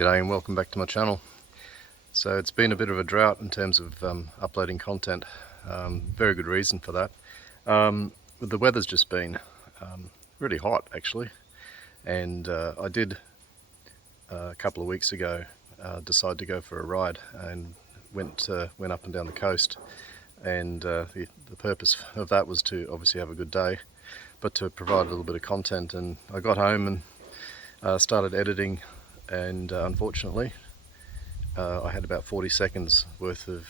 G'day and welcome back to my channel. So it's been a bit of a drought in terms of uploading content. Very good reason for that. The weather's just been really hot actually, and I did a couple of weeks ago decide to go for a ride and went up and down the coast, and the purpose of that was to obviously have a good day, but to provide a little bit of content. And I got home and started editing, and unfortunately I had about 40 seconds worth of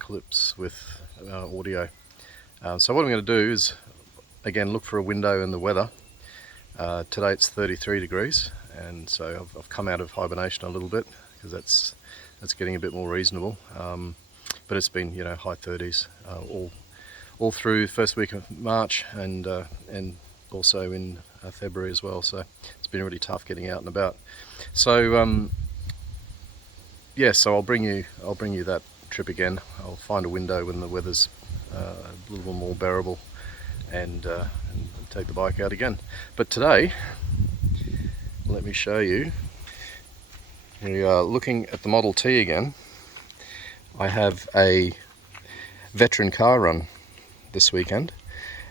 clips with audio. So what I'm going to do is again look for a window in the weather. Today it's 33 degrees, and so I've come out of hibernation a little bit because that's getting a bit more reasonable, but it's been, you know, high 30s all through first week of March and also in February as well. So it's been really tough getting out and about. So yeah, so I'll bring you that trip again. I'll find a window when the weather's a little more bearable, and take the bike out again. But today, let me show you. We are looking at the Model T again. I have a veteran car run this weekend,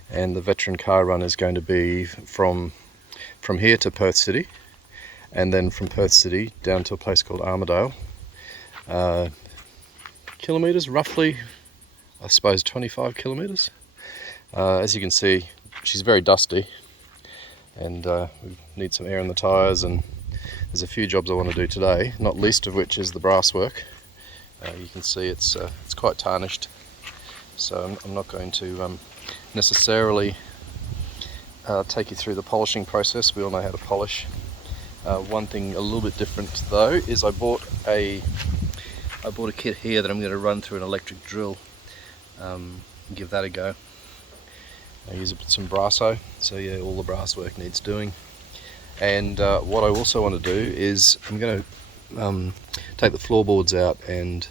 and the veteran car run is going to be from here to Perth City, and then from Perth City down to a place called Armadale. Kilometres roughly, I suppose 25 kilometres. As you can see, she's very dusty, and we need some air in the tyres, and there's a few jobs I want to do today, not least of which is the brass work. You can see it's quite tarnished, so I'm not going to necessarily take you through the polishing process. We all know how to polish. One thing a little bit different though is I bought a kit here that I'm going to run through an electric drill, give that a go. I use some brasso, so yeah, all the brass work needs doing. And what I also want to do is I'm going to take the floorboards out and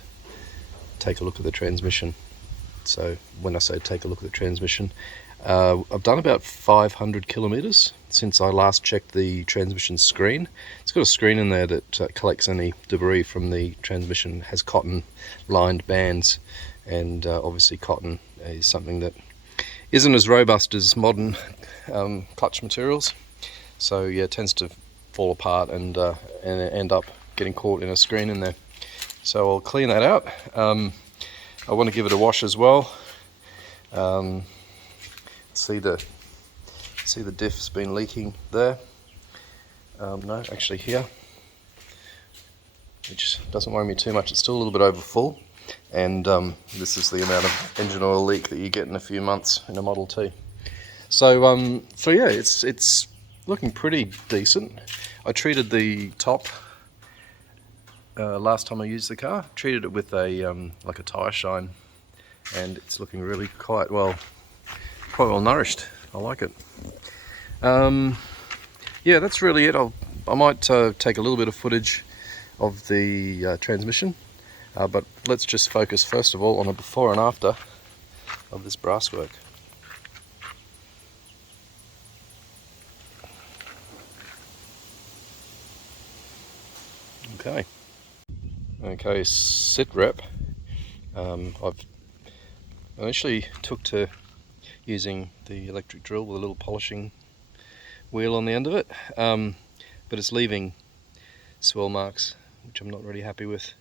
take a look at the transmission. So when I say take a look at the transmission, I've done about 500 kilometres since I last checked the transmission screen. It's got a screen in there that collects any debris from the transmission. It has cotton lined bands, and obviously cotton is something that isn't as robust as modern clutch materials. So yeah, it tends to fall apart and end up getting caught in a screen in there. So I'll clean that out. I want to give it a wash as well. See the diff's been leaking there. No, actually here, which doesn't worry me too much. It's still a little bit over full, and this is the amount of engine oil leak that you get in a few months in a Model T. So so yeah, it's looking pretty decent. I treated the top last time I used the car. Treated it with a like a tyre shine, and it's looking really quite well nourished. I like it. Yeah, that's really it. I might take a little bit of footage of the transmission, but let's just focus first of all on a before and after of this brass work. Okay, sit rep. I've initially took to using the electric drill with a little polishing wheel on the end of it, but it's leaving swirl marks, which I'm not really happy with.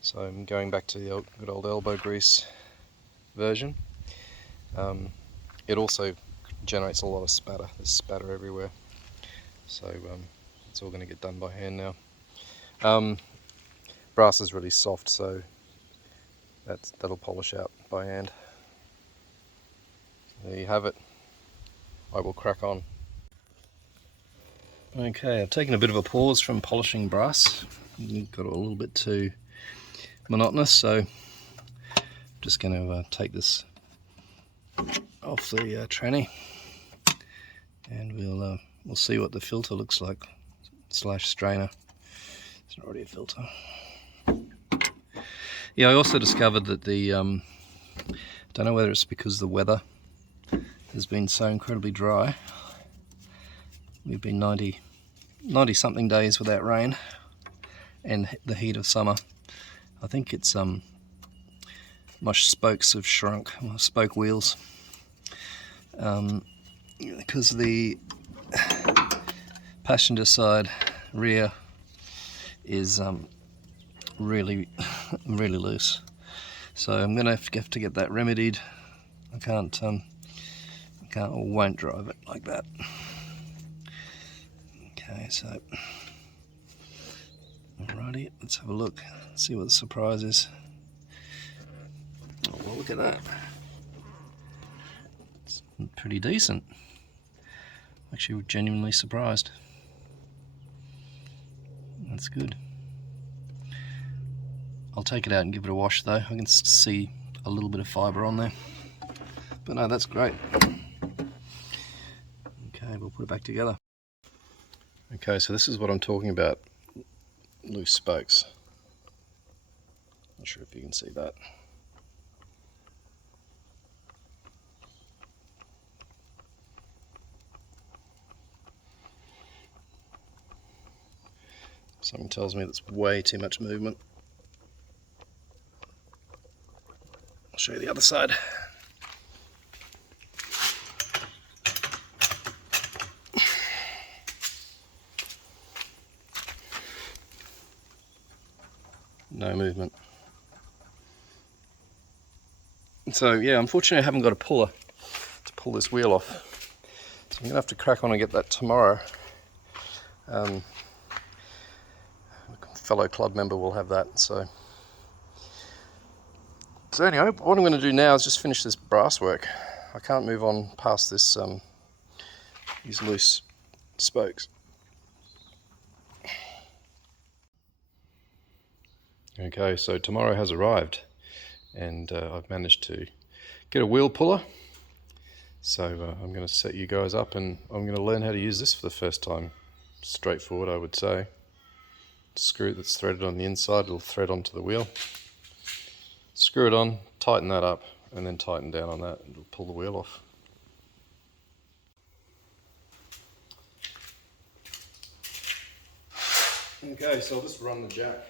So I'm going back to the good old elbow grease version. It also generates a lot of spatter. There's spatter everywhere, so it's all going to get done by hand now. Brass is really soft, so that'll polish out by hand. There you have it. I will crack on. Okay, I've taken a bit of a pause from polishing brass. It got a little bit too monotonous, so I'm just going to take this off the tranny, and we'll see what the filter looks like / strainer. It's not really a filter. Yeah, I also discovered that the don't know whether it's because the weather has been so incredibly dry. We've been 90 something days without rain, and the heat of summer. I think it's my spokes have shrunk, my spoke wheels, because the passenger side rear is really really loose. So I'm gonna have to get that remedied. I can't or won't drive it like that. Okay, so alrighty, let's have a look, see what the surprise is. Oh, well, look at that. It's pretty decent. Actually, genuinely surprised. That's good. I'll take it out and give it a wash though. I can see a little bit of fibre on there. But no, that's great. Okay, we'll put it back together. Okay, so this is what I'm talking about. Loose spokes. Not sure if you can see that. Something tells me that's way too much movement. I'll show you the other side. No movement. So yeah, unfortunately I haven't got a puller to pull this wheel off. So I'm going to have to crack on and get that tomorrow. A fellow club member will have that. So anyway, what I'm going to do now is just finish this brass work. I can't move on past this these loose spokes. Okay, so tomorrow has arrived, and I've managed to get a wheel puller. So I'm going to set you guys up, and I'm going to learn how to use this for the first time. Straightforward, I would say. Screw that's threaded on the inside, it'll thread onto the wheel. Screw it on, tighten that up, and then tighten down on that, and it'll pull the wheel off. Okay, so I'll just run the jack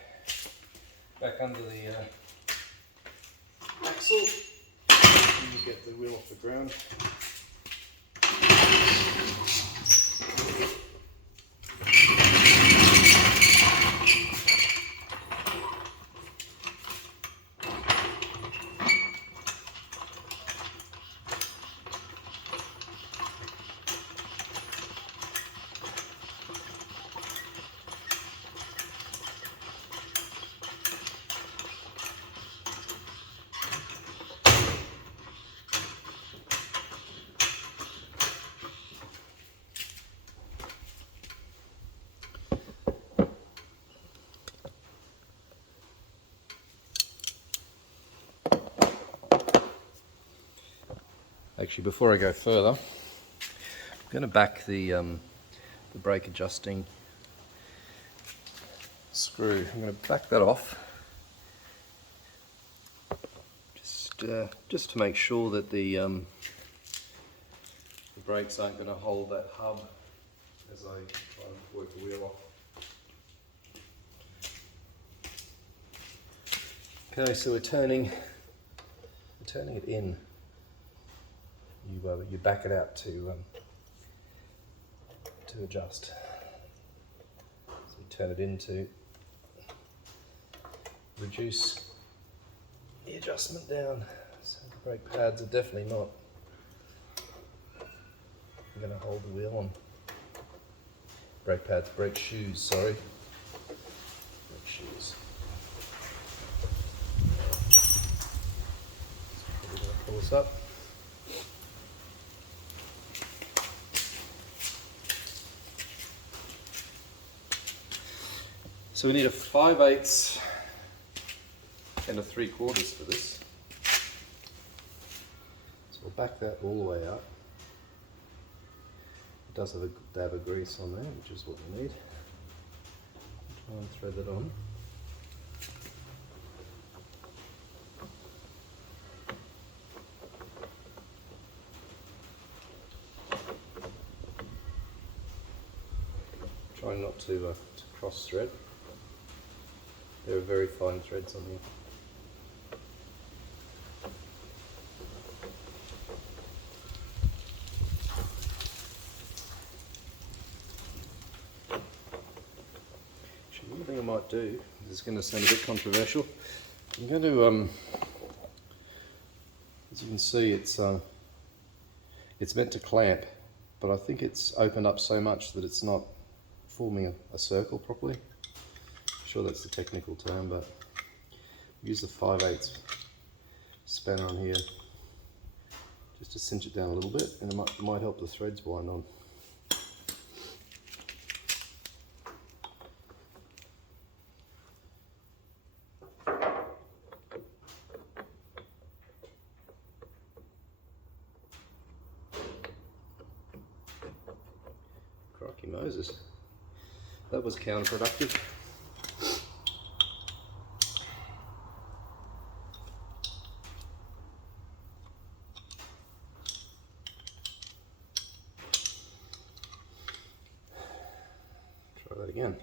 back under the axle and you get the wheel off the ground. Actually, before I go further, I'm going to back the brake adjusting screw. I'm going to back that off, just to make sure that the brakes aren't going to hold that hub as I try and work the wheel off. Okay, so we're turning it in. You back it out to adjust. So you turn it in to reduce the adjustment down. So the brake pads are definitely not going to hold the wheel on. Brake pads, brake shoes, sorry. Brake shoes. So we're going to pull this up. So we need a 5/8 and a 3/4 for this. So we'll back that all the way up. It does have a good dab of grease on there, which is what we need. Try and thread that on. Try not to cross thread. There are very fine threads on here. Actually, one thing I might do, this is going to sound a bit controversial, I'm going to, as you can see, it's meant to clamp, but I think it's opened up so much that it's not forming a circle properly. I'm sure that's the technical term, but use the 5/8 spanner on here just to cinch it down a little bit, and it might help the threads wind on. Crikey Moses, that was counterproductive. Try that again.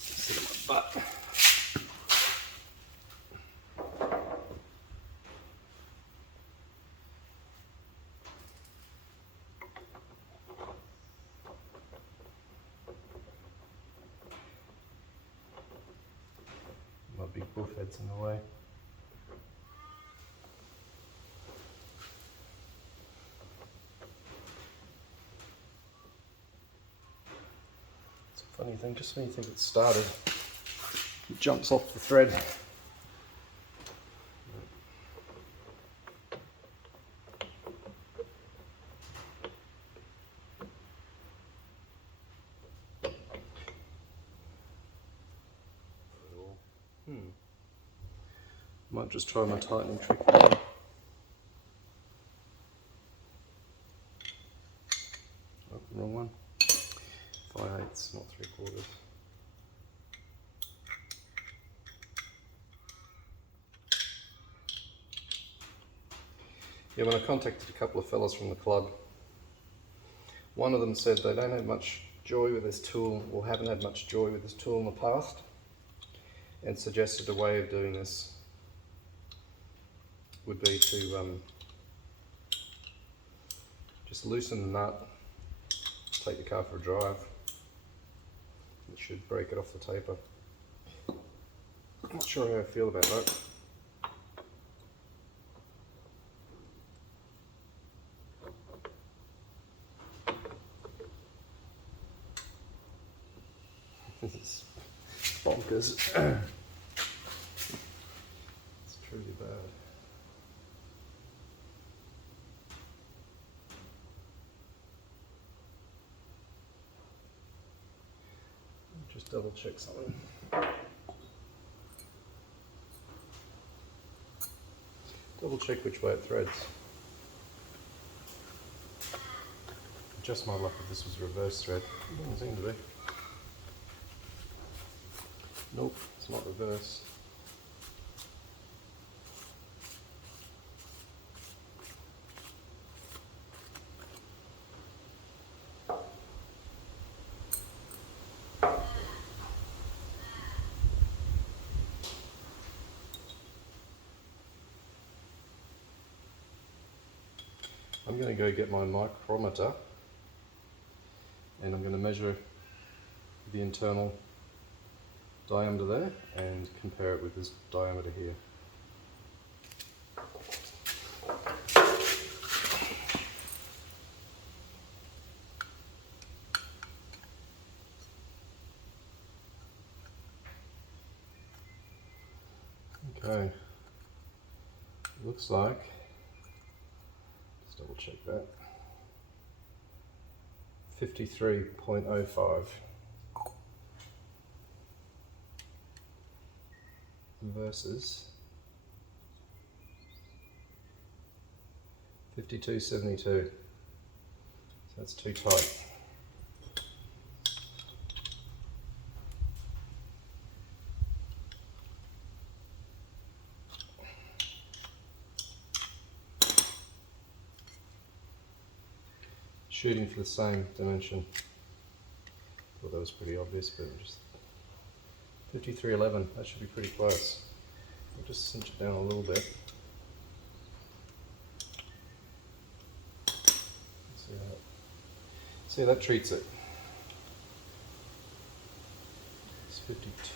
Sit on my butt. My big bullhead's in the way. It's a funny thing, just when you think it's started, it jumps off the thread. Might just try my tightening trick again. Oh, wrong one. 5/8, not 3/4. Yeah, when I contacted a couple of fellas from the club, one of them said they don't have much joy with this tool, or haven't had much joy with this tool in the past, and suggested a way of doing this would be to just loosen the nut, take the car for a drive. It should break it off the taper. I'm not sure how I feel about that. This is bonkers. It's truly bad. Just double check something. Double check which way it threads. Just my luck if this was a reverse thread. It doesn't seem to be. Nope, it's not reverse. I'm going to go get my micrometer and I'm going to measure the internal diameter there and compare it with this diameter here. Okay, looks like, let's double check that, 53.05 versus 52.72, so that's too tight. Shooting for the same dimension. Thought that was pretty obvious, but just 53.11, that should be pretty close. We'll just cinch it down a little bit. See how that treats it. It's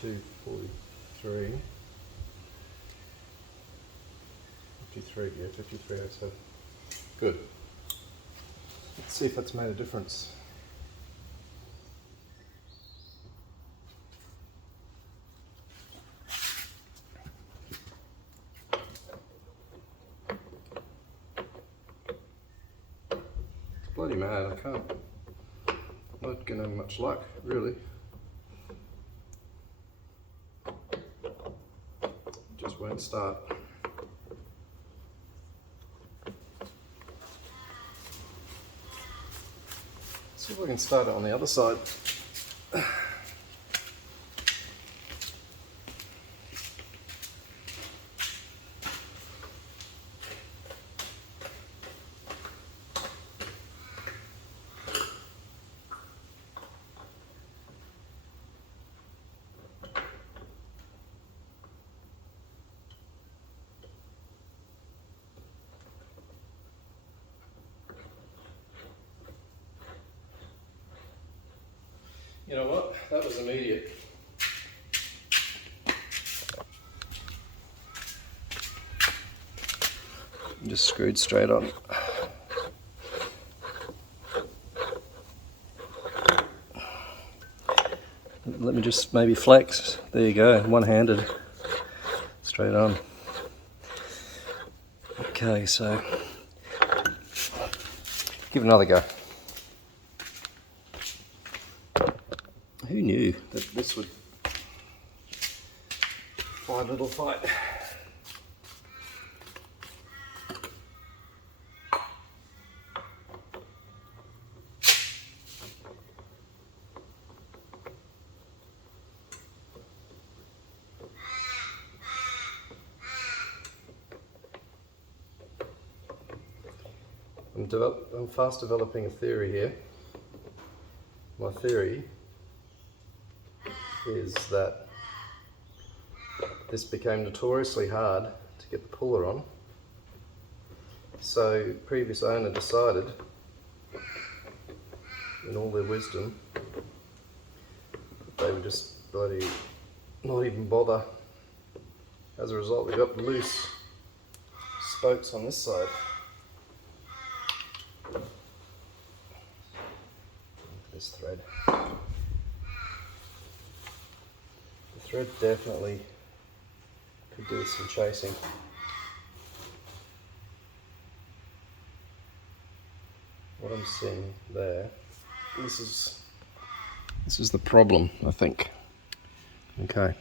52.43. 53, yeah, 53.07. Good. Let's see if that's made a difference. It's bloody mad, I can't. Not gonna have much luck, really. Just won't start. See if I can start it on the other side. You know what? That was immediate. Just screwed straight on. Let me just maybe flex. There you go, one-handed. Straight on. Okay, so give it another go. Who knew that this would fight a little fight? I'm fast developing a theory here. My theory is that this became notoriously hard to get the puller on. So previous owner decided, in all their wisdom, that they would just bloody not even bother. As a result, we got loose spokes on this side. This thread. The thread definitely could do with some chasing. What I'm seeing there, this is the problem, I think. Okay.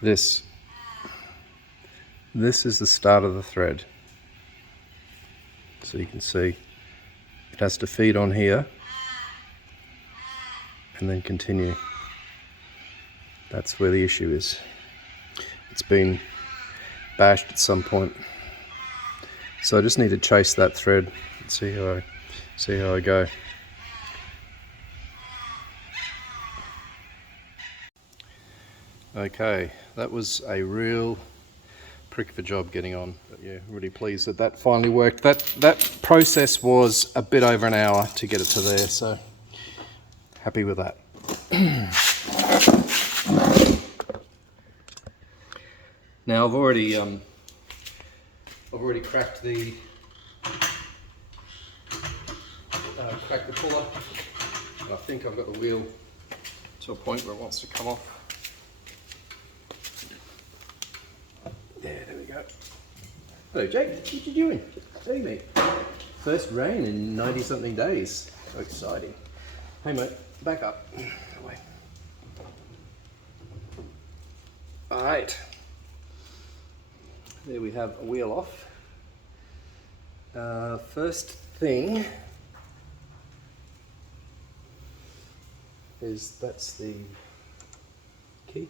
This is the start of the thread. So you can see it has to feed on here and then continue. That's where the issue is. It's been bashed at some point. So I just need to chase that thread and see how I go. Okay, that was a real prick of a job getting on, but yeah, really pleased that that finally worked. That process was a bit over an hour to get it to there, so happy with that. Now I've already cracked the puller, and I think I've got the wheel to a point where it wants to come off. There we go. Hello Jake, what you doing? Hey mate. First rain in 90 something days. So exciting. Hey mate, back up. Away. Alright. There we have a wheel off. First thing is that's the key.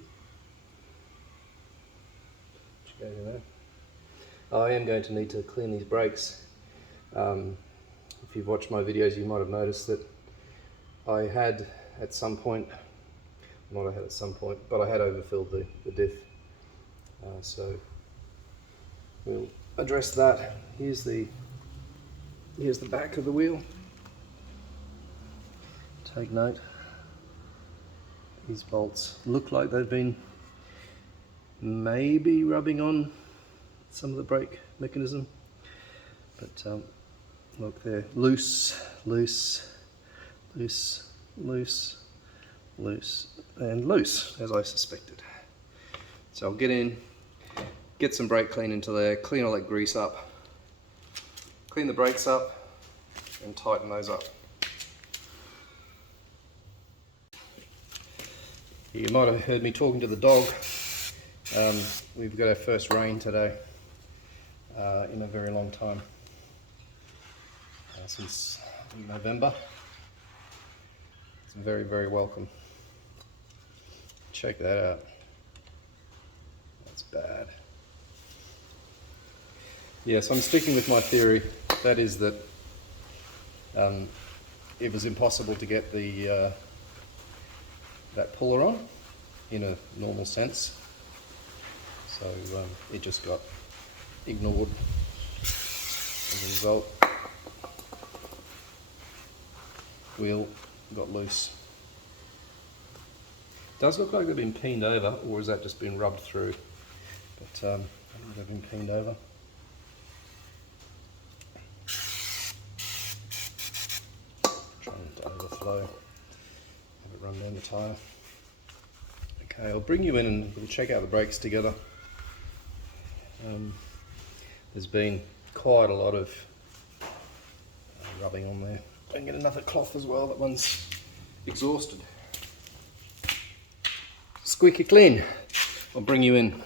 Which goes in there. I am going to need to clean these brakes. If you've watched my videos, you might have noticed that I had at some point Might have had at some point, but I had overfilled the diff. So we'll address that. Here's the back of the wheel. Take note. These bolts look like they've been maybe rubbing on some of the brake mechanism, but look, they're loose, loose, loose, loose, loose, and loose, as I suspected. So I'll get in, get some brake clean into there, clean all that grease up, clean the brakes up, and tighten those up. You might have heard me talking to the dog. We've got our first rain today in a very long time, since November. It's very, very welcome. Check that out. That's bad. Yes, I'm sticking with my theory. That is that it was impossible to get the that puller on in a normal sense, so it just got ignored. As a result, wheel got loose. Does look like they've been peened over, or has that just been rubbed through? But I think they've been peened over. Trying to overflow. Have it run down the tyre. Okay, I'll bring you in and we'll check out the brakes together. There's been quite a lot of rubbing on there. I can get another cloth as well, that one's exhausted. Squeaky clean. I'll bring you in.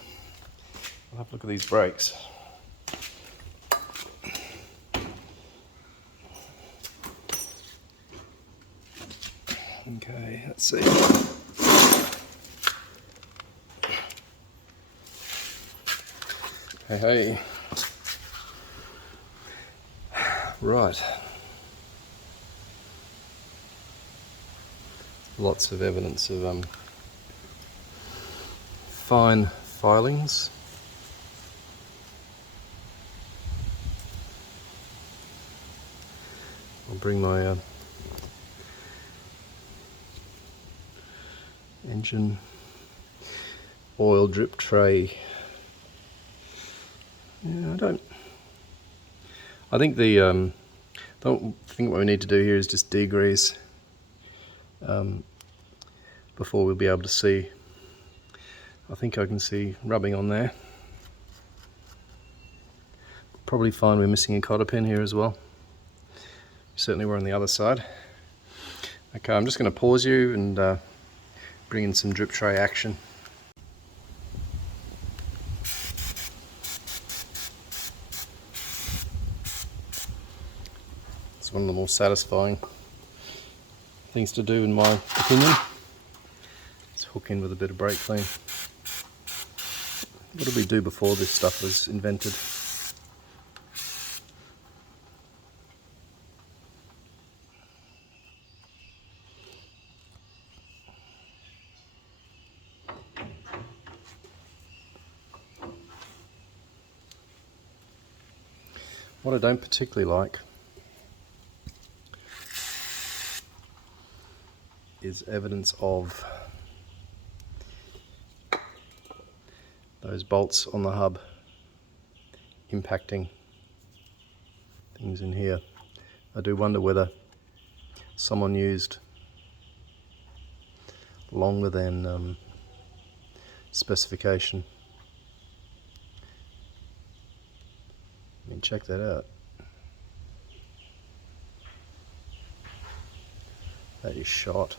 I'll have a look at these brakes. Okay, let's see. Hey. Right. Lots of evidence of fine filings. I'll bring my engine oil drip tray. Yeah, I think what we need to do here is just degrease before we'll be able to see. I think I can see rubbing on there. Probably find we're missing a cotter pin here as well. Certainly we're on the other side. Okay, I'm just going to pause you and bring in some drip tray action. It's one of the more satisfying things to do in my opinion. Let's hook in with a bit of brake clean. What did we do before this stuff was invented? What I don't particularly like is evidence of those bolts on the hub impacting things in here. I do wonder whether someone used longer than specification. I mean, check that out. That is shot.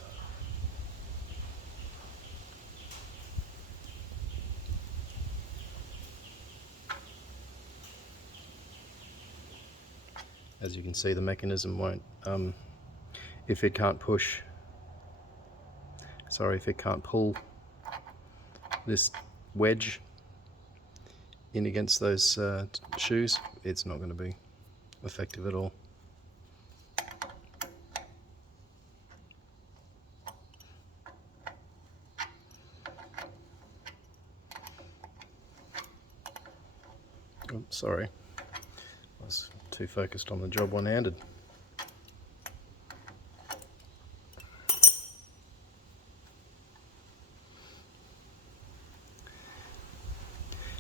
As you can see, the mechanism won't, if it can't pull this wedge in against those shoes, it's not going to be effective at all. Oh, sorry, I was too focused on the job one-handed.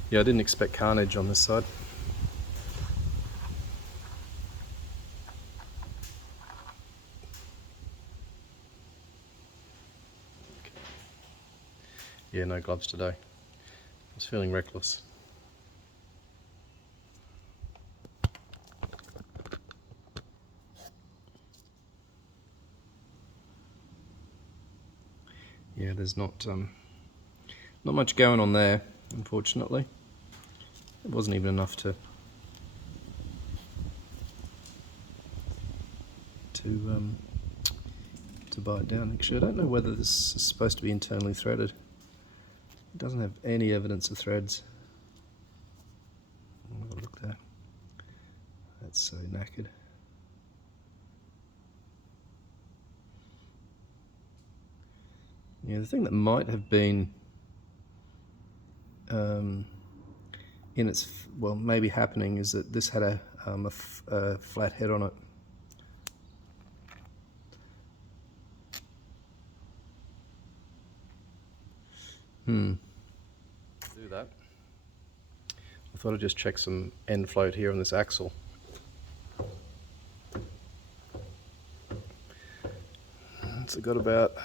Yeah, I didn't expect carnage on this side. Yeah, no gloves today. I was feeling reckless. Yeah, there's not much going on there, unfortunately. It wasn't even enough to buy it down. Actually, I don't know whether this is supposed to be internally threaded. It doesn't have any evidence of threads. Oh, look there. That's so knackered. Yeah, the thing that might have been in its, well, maybe happening is that this had a flat head on it. Do that. I thought I'd just check some end float here on this axle. It's got about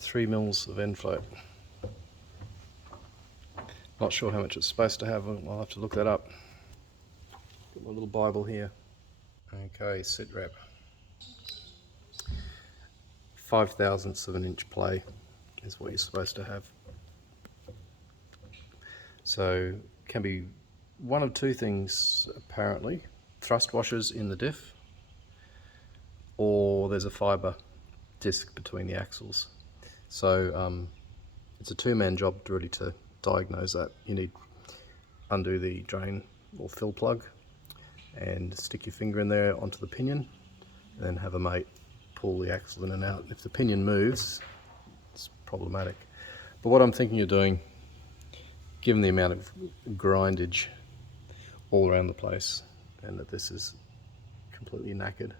3 mils of end float. Not sure how much it's supposed to have. I'll have to look that up. Got my little Bible here. Okay, sit rep. 5/1000ths of an inch play is what you're supposed to have. So can be one of two things apparently: thrust washers in the diff, or there's a fibre disc between the axles. So it's a two-man job really to diagnose that. You need undo the drain or fill plug and stick your finger in there onto the pinion, and then have a mate pull the axle in and out. If the pinion moves, it's problematic. But what I'm thinking of doing, given the amount of grindage all around the place and that this is completely knackered,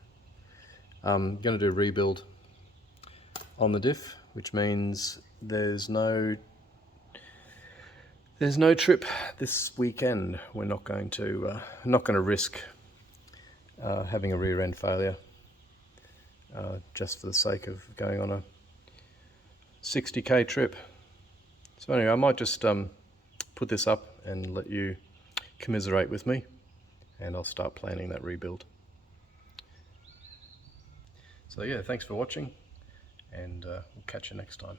I'm going to do a rebuild on the diff, which means there's no trip this weekend. We're not going to risk having a rear end failure just for the sake of going on a 60k trip. So anyway, I might just put this up and let you commiserate with me, and I'll start planning that rebuild. So yeah, thanks for watching, and we'll catch you next time.